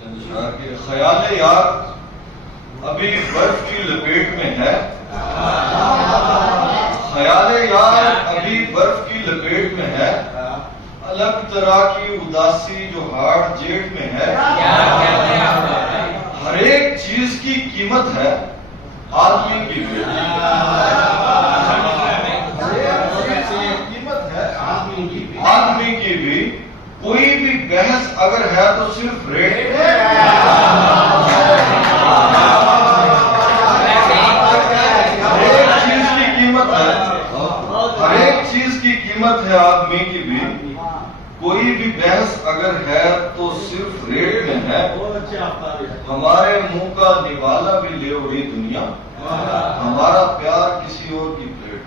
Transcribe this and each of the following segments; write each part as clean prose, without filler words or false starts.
خیال یار ابھی برف کی لپیٹ میں ہے، خیال یار ابھی برف کی لپیٹ میں ہے، الگ طرح کی اداسی جو ہارڈ جیٹ میں ہے، ہر ایک چیز کی قیمت ہے آدمی کی بھی، آدمی کی بھی، کوئی بھی بحث اگر ہے تو صرف ریٹ ہر ایک چیز کی قیمت ہے آدمی کی بھی، کوئی بھی بحث اگر ہے تو صرف ریٹ میں ہے، ہمارے منہ کا نوالا بھی لے اڑی دنیا، ہمارا پیار کسی اور کی پلیٹ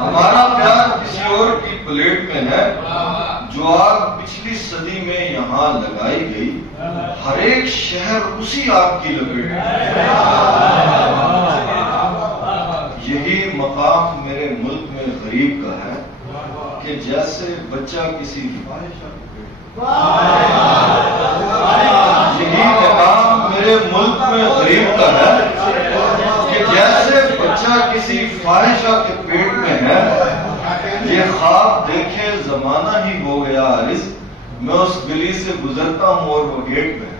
ہمارا پیار کسی اور کی پلیٹ میں ہے، جو آگ پچھلی صدی میں یہاں لگائی گئی، ہر ایک شہر اسی آگ کی لپیٹ میں، یہی مقام میرے ملک میں غریب کا ہے کہ جیسے بچہ کسی یہی مقام میرے ملک میں غریب کا ہے کہ جیسے بچہ کسی فاحشہ کے پیٹ میں ہے، یہ خواب دیکھے زمانہ ہی ہو گیا عارض، میں اس گلی سے گزرتا ہوں اور وہ گیٹ میں